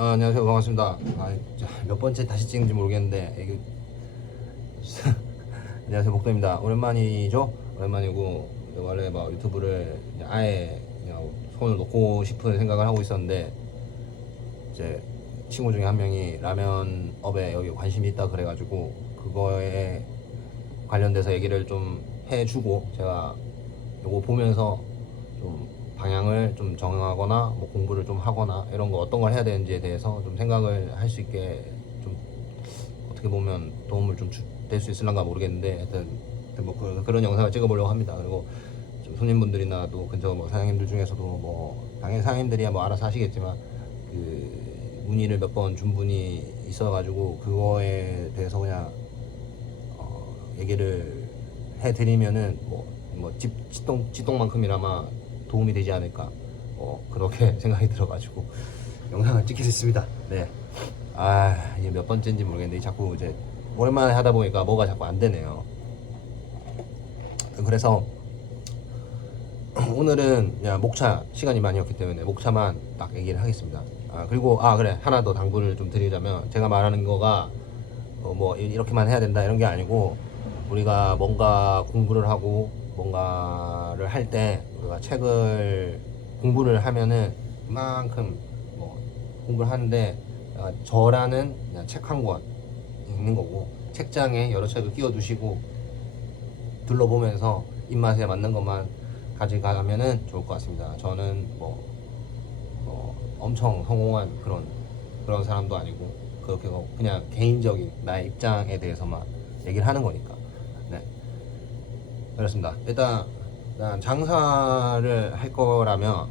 안녕하세요. 반갑습니다. 몇 번째 다시 찍는지 모르겠는데 이게 안녕하세요. 목도입니다. 오랜만이죠? 오랜만이고 원래 막 유튜브를 그냥 아예 그냥 손을 놓고 싶은 생각을 하고 있었는데 이제 친구 중에 한 명이 라면 업에 여기 관심이 있다 그래가지고 그거에 관련돼서 얘기를 좀 해주고 제가 요거 보면서 좀 방향을 좀 정하거나 뭐 공부를 좀 하거나 이런 거 어떤 걸 해야 되는지에 대해서 좀 생각을 할 수 있게 좀 어떻게 보면 도움을 좀 될 수 있을런가 모르겠는데 하여튼 뭐 그런 영상을 찍어보려고 합니다. 그리고 좀 손님분들이나 또 근처 뭐 사장님들 중에서도 뭐 당연히 사장님들이야 뭐 알아서 하시겠지만 그 문의를 몇 번 준 분이 있어가지고 그거에 대해서 그냥 얘기를 해드리면은 뭐 찌똥만큼이나마 도움이 되지 않을까 그렇게 생각이 들어가지고 영상을 찍게 됐습니다. 네. 이게 몇 번째인지 모르겠는데 자꾸 이제 오랜만에 하다 보니까 뭐가 자꾸 안 되네요. 그래서 오늘은 그냥 목차 시간이 많이 없기 때문에 목차만 딱 얘기를 하겠습니다. 그리고 그래 하나 더 당부를 좀 드리자면 제가 말하는 거가 뭐 이렇게만 해야 된다 이런 게 아니고 우리가 뭔가 공부를 하고 뭔가를 할 때 우리가 책을 공부를 하면은 그만큼 뭐 공부를 하는데 저라는 그냥 책 한 권 읽는 거고 책장에 여러 책을 끼워 두시고 둘러보면서 입맛에 맞는 것만 가져가면은 좋을 것 같습니다. 저는 뭐 엄청 성공한 그런 사람도 아니고 그렇게 그냥 개인적인 나의 입장에 대해서만 얘기를 하는 거니까. 네. 그렇습니다. 일단 장사를 할 거라면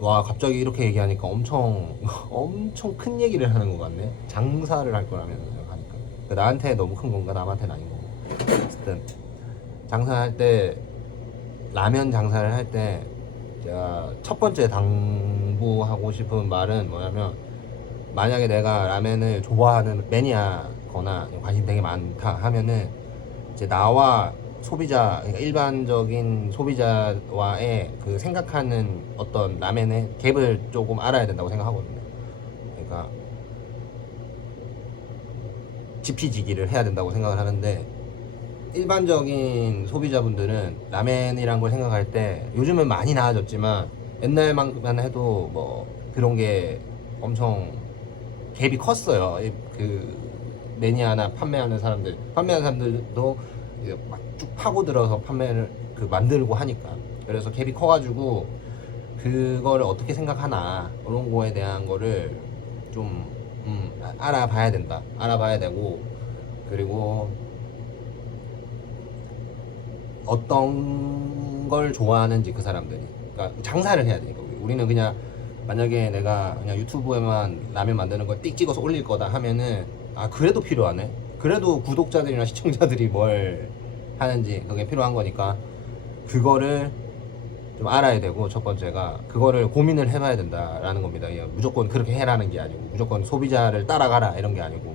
와 갑자기 이렇게 얘기하니까 엄청 엄청 큰 얘기를 하는 것 같네. 장사를 할 거라면 하니까 나한테 너무 큰 건가 남한테는 아닌 건가. 어쨌든 장사할 때 라면 장사를 할 때 제가 첫 번째 당부하고 싶은 말은 뭐냐면 만약에 내가 라면을 좋아하는 매니아거나 관심 되게 많다 하면은 이제 나와 소비자 그러니까 일반적인 소비자와의 그 생각하는 어떤 라면의 갭을 조금 알아야 된다고 생각하거든요. 그러니까 지피지기를 해야 된다고 생각을 하는데 일반적인 소비자분들은 라멘이란 걸 생각할 때 요즘은 많이 나아졌지만 옛날만 해도 뭐 그런 게 엄청 갭이 컸어요. 그 매니아나 판매하는 사람들도 막 쭉 파고들어서 판매를 만들고 하니까 그래서 갭이 커가지고 그거를 어떻게 생각하나 그런 거에 대한 거를 좀 알아봐야 되고 그리고 어떤 걸 좋아하는지 그 사람들이 그러니까 장사를 해야 되니까 우리는 그냥 만약에 내가 그냥 유튜브에만 라면 만드는 걸 띡 찍어서 올릴 거다 하면은 그래도 필요하네. 그래도 구독자들이나 시청자들이 뭘 하는지 그게 필요한 거니까 그거를 좀 알아야 되고 첫 번째가 그거를 고민을 해봐야 된다라는 겁니다. 무조건 그렇게 해라는 게 아니고 무조건 소비자를 따라가라 이런 게 아니고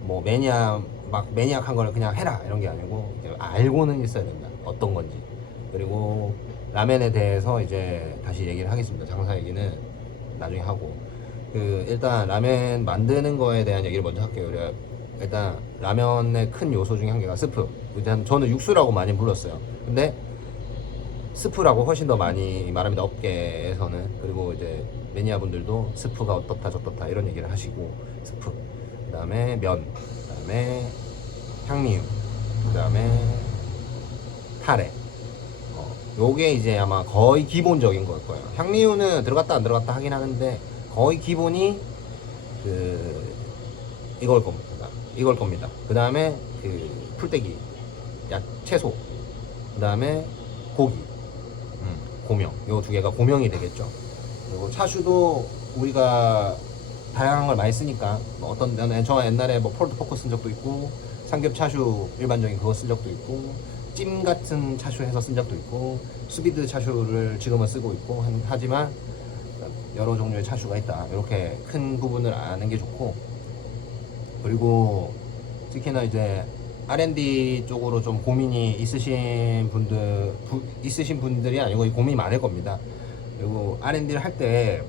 뭐 매니악한 걸 그냥 해라 이런 게 아니고 알고는 있어야 된다. 어떤 건지. 그리고 라멘에 대해서 이제 다시 얘기를 하겠습니다. 장사 얘기는 나중에 하고 일단 라멘 만드는 거에 대한 얘기를 먼저 할게요. 일단 라면의 큰 요소 중에 한 개가 스프. 일단 저는 육수라고 많이 불렀어요. 근데 스프라고 훨씬 더 많이 말합니다. 업계에서는. 그리고 이제 매니아분들도 스프가 어떻다 저떻다 이런 얘기를 하시고 스프. 그 다음에 면. 그 다음에 향미유. 그 다음에 타레. 요게 이제 아마 거의 기본적인 걸 거예요. 향미유는 들어갔다 안 들어갔다 하긴 하는데 거의 기본이 이걸 겁니다. 그 다음에 풀떼기, 채소, 그 다음에 고기, 고명. 요 두 개가 고명이 되겠죠. 그리고 차슈도 우리가 다양한 걸 많이 쓰니까 저 옛날에 뭐 폴드 포커 쓴 적도 있고 삼겹 차슈 일반적인 그거 쓴 적도 있고 찜 같은 차슈 해서 쓴 적도 있고 수비드 차슈를 지금은 쓰고 있고 하지만 여러 종류의 차슈가 있다. 이렇게 큰 부분을 아는 게 좋고 그리고 특히나 이제 R&D 쪽으로 좀 고민이 있으신 분들이 아니고 고민이 많을 겁니다. 그리고 R&D를 할 때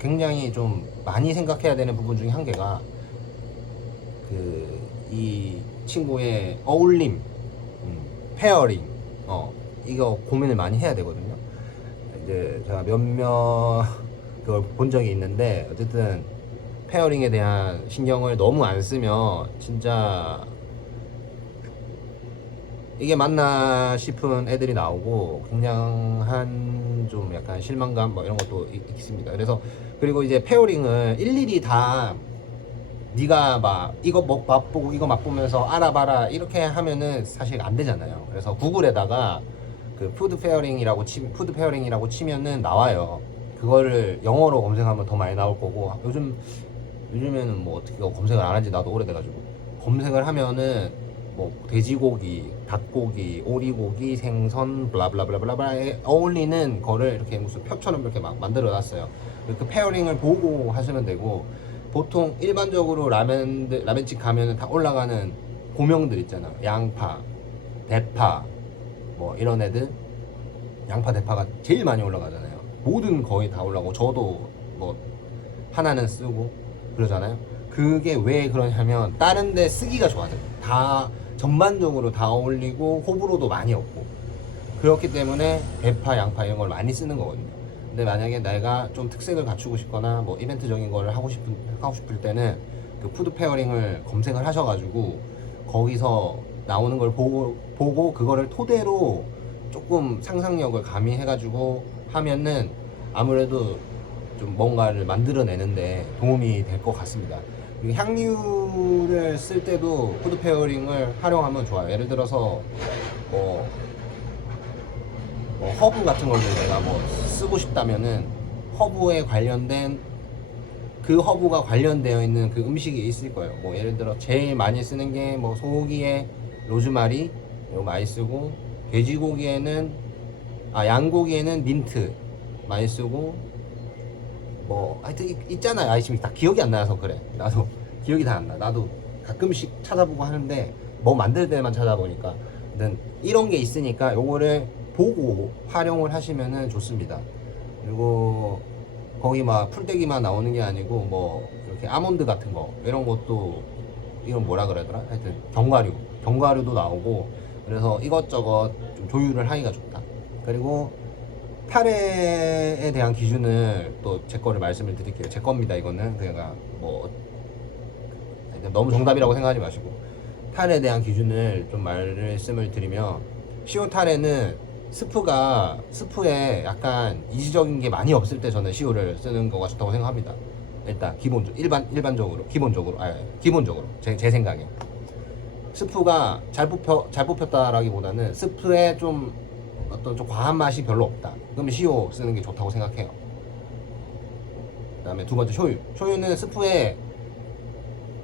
굉장히 좀 많이 생각해야 되는 부분 중에 한 개가 그 이 친구의 어울림, 페어링, 이거 고민을 많이 해야 되거든요. 이제 제가 몇몇 그걸 본 적이 있는데, 어쨌든 페어링에 대한 신경을 너무 안 쓰면 진짜 이게 맞나 싶은 애들이 나오고 굉장한 좀 약간 실망감 뭐 이런 것도 있습니다. 그래서 그리고 이제 페어링을 일일이 다 네가 막 이거 맛보고 이거 맛보면서 알아봐라 이렇게 하면은 사실 안 되잖아요. 그래서 구글에다가 그 푸드 페어링이라고 치면은 나와요. 그거를 영어로 검색하면 더 많이 나올 거고, 요즘에는 뭐 어떻게 검색을 안 한지 나도 오래돼가지고, 검색을 하면은 뭐 돼지고기, 닭고기, 오리고기, 생선, 블라블라블라블라에 어울리는 거를 이렇게 무슨 표처럼 이렇게 막 만들어 놨어요. 그 페어링을 보고 하시면 되고, 보통 일반적으로 라멘집 가면은 다 올라가는 고명들 있잖아. 양파, 대파, 뭐 이런 애들, 양파, 대파가 제일 많이 올라가잖아요. 모든 거의 다 올라가고, 저도 뭐 하나는 쓰고 그러잖아요. 그게 왜 그러냐면 다른 데 쓰기가 좋아져요. 다 전반적으로 다 어울리고 호불호도 많이 없고, 그렇기 때문에 대파, 양파 이런 걸 많이 쓰는 거거든요. 근데 만약에 내가 좀 특색을 갖추고 싶거나 뭐 이벤트적인 거를 하고 싶을 때는 그 푸드 페어링을 검색을 하셔가지고 거기서 나오는 걸 보고 그거를 토대로 조금 상상력을 가미해가지고 하면은 아무래도 좀 뭔가를 만들어내는데 도움이 될 것 같습니다. 그리고 향유를 쓸 때도 푸드 페어링을 활용하면 좋아요. 예를 들어서 뭐 허브 같은 걸 내가 뭐 쓰고 싶다면은 허브에 관련된 그 허브가 관련되어 있는 그 음식이 있을 거예요. 뭐 예를 들어 제일 많이 쓰는 게 뭐 소고기에 로즈마리 이거 많이 쓰고, 양고기에는 민트 많이 쓰고, 뭐 하여튼 있잖아요. 지금 다 기억이 안 나서 그래. 나도 기억이 다 안 나. 나도 가끔씩 찾아보고 하는데 뭐 만들 때만 찾아보니까 이런 게 있으니까 요거를 보고 활용을 하시면은 좋습니다. 그리고 거기 막 풀떼기만 나오는 게 아니고 뭐 이렇게 아몬드 같은 거 이런 것도, 이건 뭐라 그러더라? 하여튼 견과류도 나오고, 그래서 이것저것 좀 조율을 하기가 좋다. 그리고 타레에 대한 기준을 또 제 거를 말씀을 드릴게요. 제 겁니다. 이거는 그러니까 뭐 너무 정답이라고 생각하지 마시고, 타레에 대한 기준을 좀 말씀을 드리면, 시오 타레는 스프에 약간 이지적인 게 많이 없을 때 저는 시오를 쓰는 거가 좋다고 생각합니다. 일단 기본적으로 제 생각에 스프가 잘 뽑혔다라기보다는 스프에 좀 어떤 좀 과한 맛이 별로 없다. 그러면 시오 쓰는 게 좋다고 생각해요. 그다음에 두 번째 쇼유는 스프에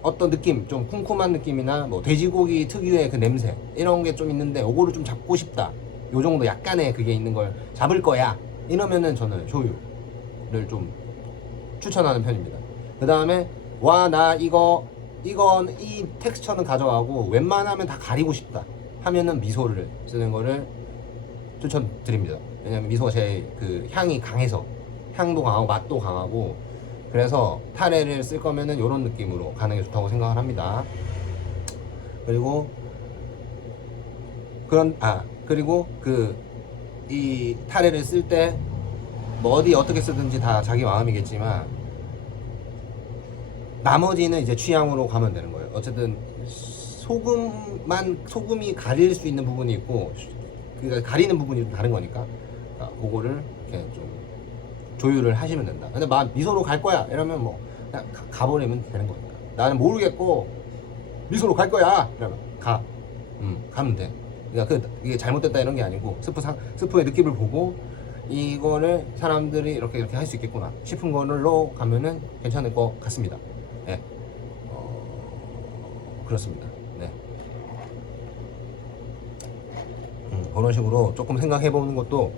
어떤 느낌, 좀 쿰쿰한 느낌이나 뭐 돼지고기 특유의 그 냄새 이런 게 좀 있는데 요거를 좀 잡고 싶다, 요 정도 약간의 그게 있는 걸 잡을 거야 이러면은 저는 쇼유를 좀 추천하는 편입니다. 그 다음에 나 이 텍스처는 가져가고 웬만하면 다 가리고 싶다 하면은 미소를 쓰는 거를 추천드립니다. 왜냐면 미소가 제일 그 향이 강해서, 향도 강하고 맛도 강하고, 그래서 타레를 쓸 거면은 이런 느낌으로 가는 게 좋다고 생각을 합니다. 그리고 이 타레를 쓸 때 뭐 어떻게 쓰든지 다 자기 마음이겠지만, 나머지는 이제 취향으로 가면 되는 거예요. 어쨌든 소금이 가릴 수 있는 부분이 있고, 그러니까 가리는 부분이 좀 다른 거니까, 그거를 이렇게 좀 조율을 하시면 된다. 근데 미소로 갈 거야 이러면 뭐 그냥 가버리면 되는 거니까. 나는 모르겠고 미소로 갈 거야 이러면 가면 돼. 그러니까 이게 잘못됐다 이런 게 아니고, 스프의 느낌을 보고 이거를 사람들이 이렇게 할 수 있겠구나 싶은 걸로 가면은 괜찮을 것 같습니다. 네. 그렇습니다. 네. 그런 식으로 조금 생각해 보는 것도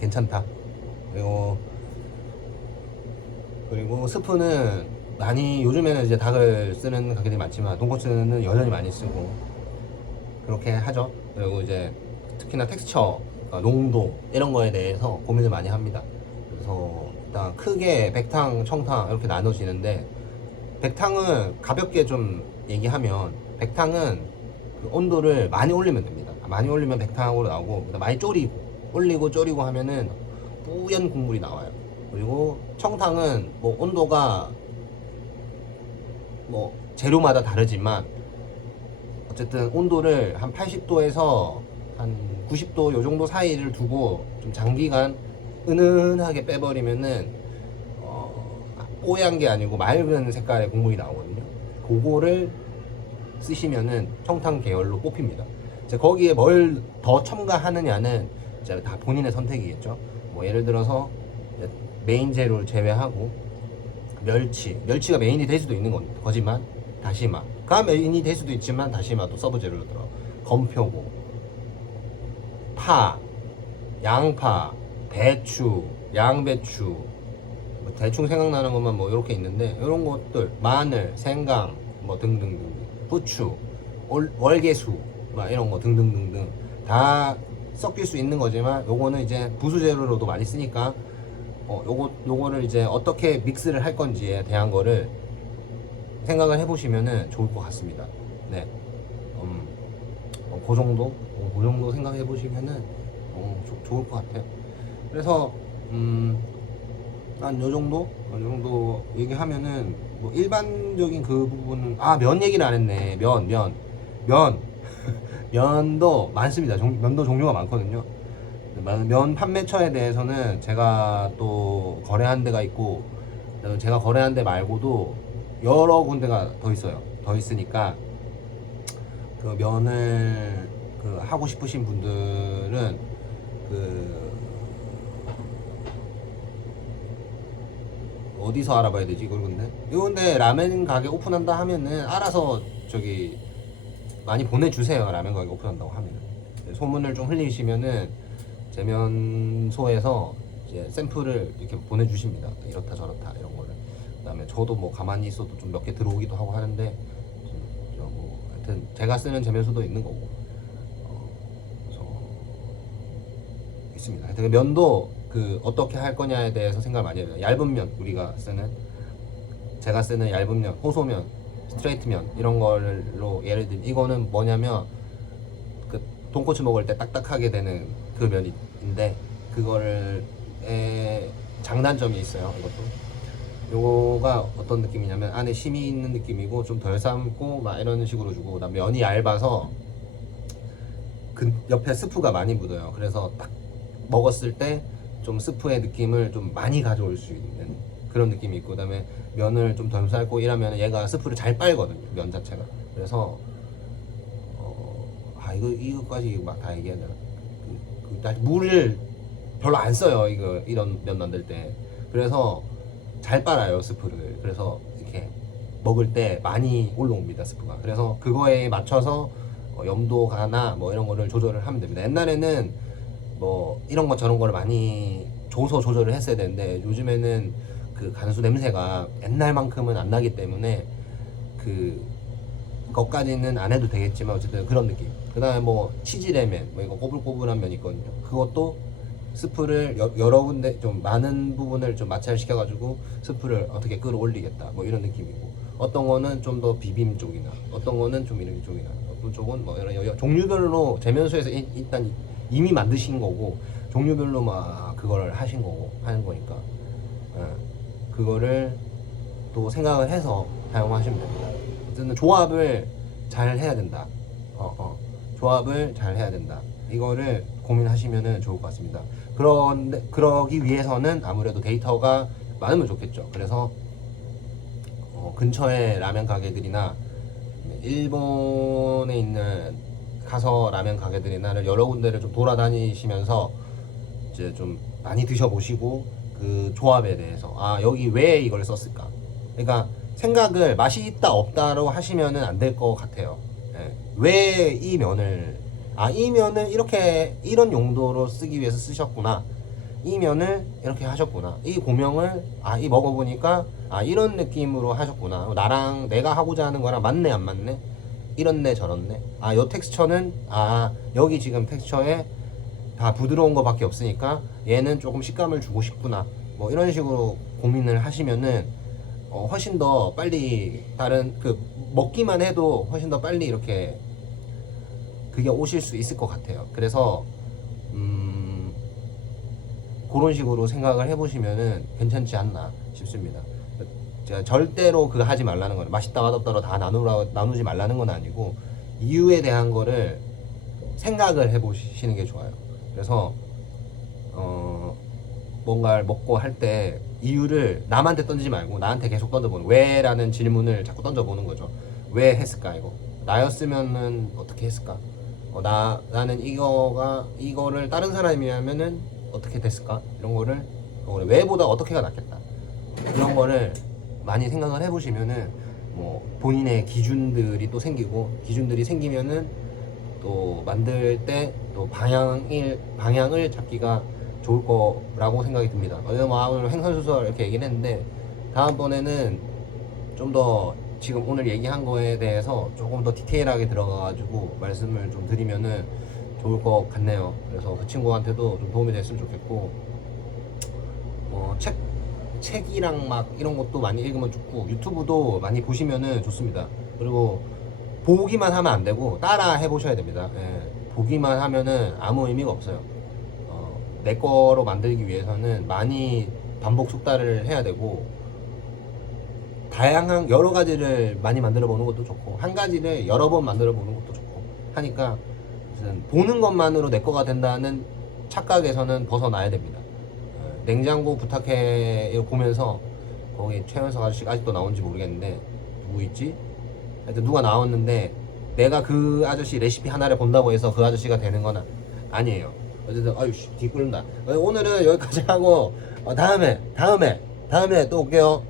괜찮다. 그리고 스프는 많이, 요즘에는 이제 닭을 쓰는 가게들이 많지만 돈코츠는 여전히 많이 쓰고 그렇게 하죠. 그리고 이제 특히나 텍스처, 농도 이런 거에 대해서 고민을 많이 합니다. 크게 백탕, 청탕 이렇게 나눠지는데, 백탕은 가볍게 좀 얘기하면, 백탕은 그 온도를 많이 올리면 됩니다. 많이 올리면 백탕으로 나오고, 많이 졸이고 올리고 졸이고 하면은 뿌연 국물이 나와요. 그리고 청탕은 뭐 온도가 뭐 재료마다 다르지만 어쨌든 온도를 한 80도에서 한 90도 요 정도 사이를 두고 좀 장기간 은은하게 빼버리면은 뽀얀 게 아니고 맑은 색깔의 국물이 나오거든요. 그거를 쓰시면은 청탕 계열로 뽑힙니다. 이제 거기에 뭘 더 첨가하느냐는 이제 다 본인의 선택이겠죠. 뭐 예를 들어서 메인 재료를 제외하고 멸치가 메인이 될 수도 있는 거지만 다시마가 메인이 될 수도 있지만 다시마도 서브 재료로 들어. 건표고, 파, 양파, 배추, 양배추, 뭐 대충 생각나는 것만 뭐 이렇게 있는데 이런 것들, 마늘, 생강 뭐 등등등, 후추, 월계수 막 이런 거 등등등등 다 섞일 수 있는 거지만 요거는 이제 부수 재료로도 많이 쓰니까 요거를 이제 어떻게 믹스를 할 건지에 대한 거를 생각을 해보시면은 좋을 것 같습니다. 네, 그 정도 생각해 보시면은 좋을 것 같아요. 그래서 한 요 정도 얘기하면은 뭐 일반적인 그 부분은 면 얘기를 안 했네. 면도 많습니다. 면도 종류가 많거든요. 면 판매처에 대해서는 제가 또 거래한 데가 있고, 제가 거래한 데 말고도 여러 군데가 더 있어요. 더 있으니까 그 면을 하고 싶으신 분들은 어디서 알아봐야 되지 이걸? 근데 라멘 가게 오픈한다 하면은 알아서 저기 많이 보내주세요. 라면 가게 오픈한다고 하면은 소문을 좀 흘리시면은 제면소에서 이제 샘플을 이렇게 보내주십니다. 이렇다 저렇다 이런 거를. 그다음에 저도 뭐 가만히 있어도 좀 몇 개 들어오기도 하고 하는데 뭐 하여튼 제가 쓰는 제면소도 있는 거고 그래서 있습니다. 하여튼 면도 어떻게 할 거냐에 대해서 생각을 많이 해요. 얇은 면, 제가 쓰는 얇은 면, 호소면, 스트레이트 면 이런 걸로 예를 들면 이거는 뭐냐면 돈코츠 먹을 때 딱딱하게 되는 그 면인데 그거를 장단점이 있어요. 요거가 어떤 느낌이냐면 안에 심이 있는 느낌이고 좀 덜 삶고 막 이런 식으로 주고, 그다음 면이 얇아서 그 옆에 스프가 많이 묻어요. 그래서 딱 먹었을 때 좀 스프의 느낌을 좀 많이 가져올 수 있는 그런 느낌이 있고, 그다음에 면을 좀 덜 삶고 이러면 얘가 스프를 잘 빨거든요. 면 자체가. 그래서 이거까지 막 다 얘기해야 되나? 물을 별로 안 써요. 이런 면 만들 때. 그래서 잘 빨아요, 스프를. 그래서 이렇게 먹을 때 많이 올라옵니다, 스프가. 그래서 그거에 맞춰서 염도가나 뭐 이런 거를 조절을 하면 됩니다. 옛날에는 뭐 이런 거 저런 거를 많이 줘서 조절을 했어야 되는데 요즘에는 그 간수 냄새가 옛날만큼은 안 나기 때문에 그것까지는 안 해도 되겠지만 어쨌든 그런 느낌. 그 다음에 뭐 치즈레멘, 뭐 이거 꼬불꼬불한 면 있거든요. 그것도 스프를 여러 군데 좀 많은 부분을 좀 마찰 시켜가지고 스프를 어떻게 끌어올리겠다 뭐 이런 느낌이고, 어떤 거는 좀 더 비빔 쪽이나 어떤 거는 좀 이런 쪽이나 어떤 쪽은 뭐 이런 종류별로 제면소에서 일단 이미 만드신 거고 종류별로 막 그걸 하신 거고 하는 거니까 그거를 또 생각을 해서 사용하시면 됩니다. 어쨌든 조합을 잘 해야 된다. 조합을 잘 해야 된다. 이거를 고민하시면은 좋을 것 같습니다. 그런데 그러기 위해서는 아무래도 데이터가 많으면 좋겠죠. 그래서 근처에 라면 가게들이나 일본에 있는 가서 라면 가게들이나를 여러 군데를 좀 돌아다니시면서 이제 좀 많이 드셔보시고 그 조합에 대해서 여기 왜 이걸 썼을까? 그러니까 생각을 맛이 있다 없다로 하시면은 안 될 것 같아요. 왜 이 면을 이 면을 이렇게 이런 용도로 쓰기 위해서 쓰셨구나. 이 면을 이렇게 하셨구나. 이 고명을 이 먹어보니까 이런 느낌으로 하셨구나. 나랑 내가 하고자 하는 거랑 맞네 안 맞네? 이렇네 저렇네. 요 텍스처는 여기 지금 텍스처에 다 부드러운 거밖에 없으니까 얘는 조금 식감을 주고 싶구나. 뭐 이런 식으로 고민을 하시면은 훨씬 더 빨리 다른 그 먹기만 해도 훨씬 더 빨리 이렇게 그게 오실 수 있을 것 같아요. 그래서 그런 식으로 생각을 해보시면은 괜찮지 않나 싶습니다. 제가 절대로 그거 하지 말라는 거는 맛있다 맛없다로 다 나누지 말라는 건 아니고 이유에 대한 거를 생각을 해보시는 게 좋아요. 그래서 뭔가를 먹고 할 때 이유를 남한테 던지지 말고 나한테 계속 던져보는, 왜라는 질문을 자꾸 던져보는 거죠. 왜 했을까 이거, 나였으면은 어떻게 했을까, 나는 이거를 다른 사람이 하면은 어떻게 됐을까, 이런 거를 왜보다 어떻게가 낫겠다, 이런 거를 많이 생각을 해보시면은 뭐 본인의 기준들이 또 생기고, 기준들이 생기면은 또 만들 때 또 방향을 잡기가 좋을 거라고 생각이 듭니다. 오늘 횡설수설 이렇게 얘기를 했는데 다음번에는 좀 더 지금 오늘 얘기한 거에 대해서 조금 더 디테일하게 들어가가지고 말씀을 좀 드리면은 좋을 것 같네요. 그래서 그 친구한테도 좀 도움이 됐으면 좋겠고, 책이랑 막 이런 것도 많이 읽으면 좋고, 유튜브도 많이 보시면은 좋습니다. 그리고 보기만 하면 안 되고 따라 해보셔야 됩니다. 예. 보기만 하면은 아무 의미가 없어요. 내 거로 만들기 위해서는 많이 반복 숙달을 해야 되고, 다양한 여러 가지를 많이 만들어 보는 것도 좋고, 한 가지를 여러 번 만들어 보는 것도 좋고 하니까 보는 것만으로 내 거가 된다는 착각에서는 벗어나야 됩니다. 냉장고 부탁해 보면서 거기 최현석 아저씨가 아직도 나오는지 모르겠는데 누구 있지? 하여튼 누가 나왔는데 내가 그 아저씨 레시피 하나를 본다고 해서 그 아저씨가 되는 건 아니에요. 어쨌든 아유씨 뒤 끓는다. 오늘은 여기까지 하고 다음에 또 올게요.